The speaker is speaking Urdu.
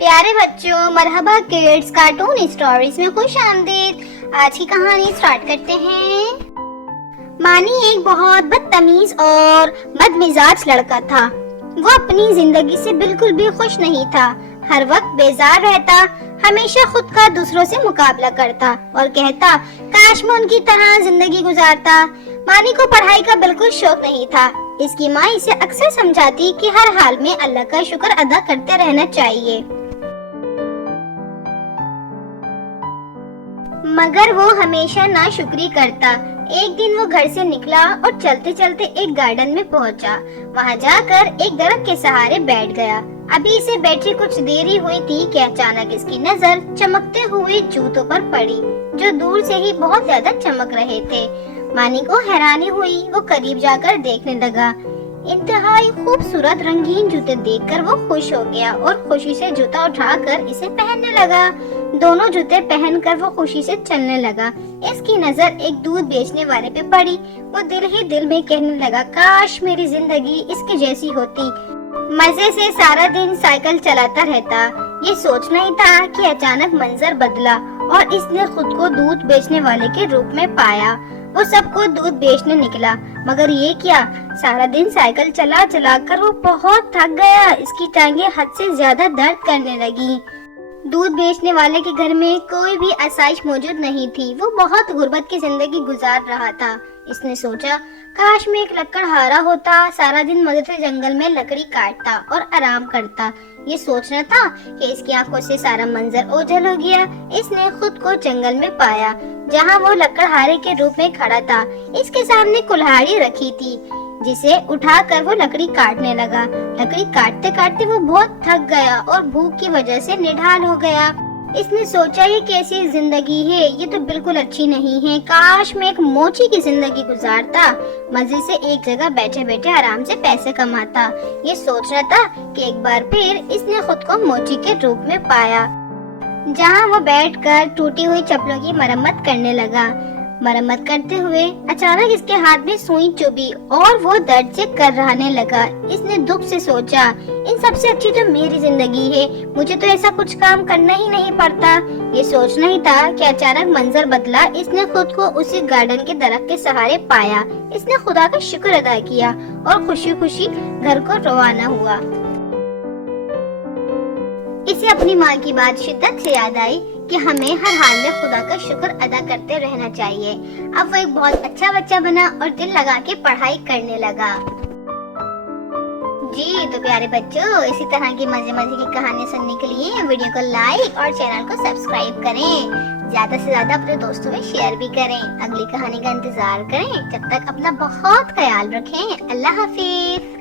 پیارے بچوں، مرحبا کڈز کارٹون اسٹوریز میں خوش آمدید۔ آج کی کہانی سٹارٹ کرتے ہیں۔ مانی ایک بہت بدتمیز اور بد مزاج لڑکا تھا۔ وہ اپنی زندگی سے بالکل بھی خوش نہیں تھا۔ ہر وقت بیزار رہتا، ہمیشہ خود کا دوسروں سے مقابلہ کرتا اور کہتا کاش میں ان کی طرح زندگی گزارتا۔ مانی کو پڑھائی کا بالکل شوق نہیں تھا۔ اس کی ماں اسے اکثر سمجھاتی کہ ہر حال میں اللہ کا شکر ادا کرتے رہنا چاہیے، مگر وہ ہمیشہ ناشکری کرتا۔ ایک دن وہ گھر سے نکلا اور چلتے چلتے ایک گارڈن میں پہنچا۔ وہاں جا کر ایک درخت کے سہارے بیٹھ گیا۔ ابھی اسے بیٹھے کچھ دیر ہی ہوئی تھی کہ اچانک اس کی نظر چمکتے ہوئے جوتوں پر پڑی، جو دور سے ہی بہت زیادہ چمک رہے تھے۔ مانی کو حیرانی ہوئی۔ وہ قریب جا کر دیکھنے لگا۔ انتہائی خوبصورت رنگین جوتے دیکھ کر وہ خوش ہو گیا اور خوشی سے جوتا اٹھا کر اسے پہننے لگا۔ دونوں جوتے پہن کر وہ خوشی سے چلنے لگا۔ اس کی نظر ایک دودھ بیچنے والے پہ پڑی۔ وہ دل ہی دل میں کہنے لگا کاش میری زندگی اس کی جیسی ہوتی، مزے سے سارا دن سائیکل چلاتا رہتا۔ یہ سوچنا ہی تھا کہ اچانک منظر بدلا اور اس نے خود کو دودھ بیچنے والے کے روپ میں پایا۔ وہ سب کو دودھ بیچنے نکلا، مگر یہ کیا، سارا دن سائیکل چلا چلا کر وہ بہت تھک گیا۔ اس کی ٹانگیں حد سے زیادہ درد کرنے لگی۔ دودھ بیچنے والے کے گھر میں کوئی بھی آسائش موجود نہیں تھی۔ وہ بہت غربت کی زندگی گزار رہا تھا۔ اس نے سوچا کاش میں ایک لکڑہارا ہوتا، سارا دن مدد سے جنگل میں لکڑی کاٹتا اور آرام کرتا۔ یہ سوچنا تھا کہ اس کی آنکھوں سے سارا منظر اوجھل ہو گیا۔ اس نے خود کو جنگل میں پایا، جہاں وہ لکڑہارے کے روپ میں کھڑا تھا۔ اس کے سامنے کلہاڑی رکھی تھی، جسے اٹھا کر وہ لکڑی کاٹنے لگا۔ لکڑی کاٹتے کاٹتے وہ بہت تھک گیا اور بھوک کی وجہ سے نڈھال ہو گیا۔ اس نے سوچا یہ کیسی زندگی ہے، یہ تو بالکل اچھی نہیں ہے۔ کاش میں ایک موچی کی زندگی گزارتا، مزے سے ایک جگہ بیٹھے بیٹھے آرام سے پیسے کماتا۔ یہ سوچنا تھا کہ ایک بار پھر اس نے خود کو موچی کے روپ میں پایا، جہاں وہ بیٹھ کر ٹوٹی ہوئی چپلوں کی مرمت کرنے لگا۔ مرمت کرتے ہوئے اچانک اس کے ہاتھ میں سوئی چبھی اور وہ درد سے کرہانے لگا۔ اس نے دکھ سے سوچا ان سب سے اچھی تو میری زندگی ہے، مجھے تو ایسا کچھ کام کرنا ہی نہیں پڑتا۔ یہ سوچنا ہی تھا کہ اچانک منظر بدلا۔ اس نے خود کو اسی گارڈن کے درخت کے سہارے پایا۔ اس نے خدا کا شکر ادا کیا اور خوشی خوشی گھر کو روانہ ہوا۔ اسے اپنی ماں کی بات شدت سے یاد آئی کہ ہمیں ہر حال میں خدا کا شکر ادا کرتے رہنا چاہیے۔ اب وہ ایک بہت اچھا بچہ بنا اور دل لگا کے پڑھائی کرنے لگا۔ جی تو پیارے بچوں، اسی طرح کی مزے مزے کی کہانی سننے کے لیے ویڈیو کو لائک اور چینل کو سبسکرائب کریں۔ زیادہ سے زیادہ اپنے دوستوں میں شیئر بھی کریں۔ اگلی کہانی کا انتظار کریں۔ جب تک اپنا بہت خیال رکھیں۔ اللہ حافظ۔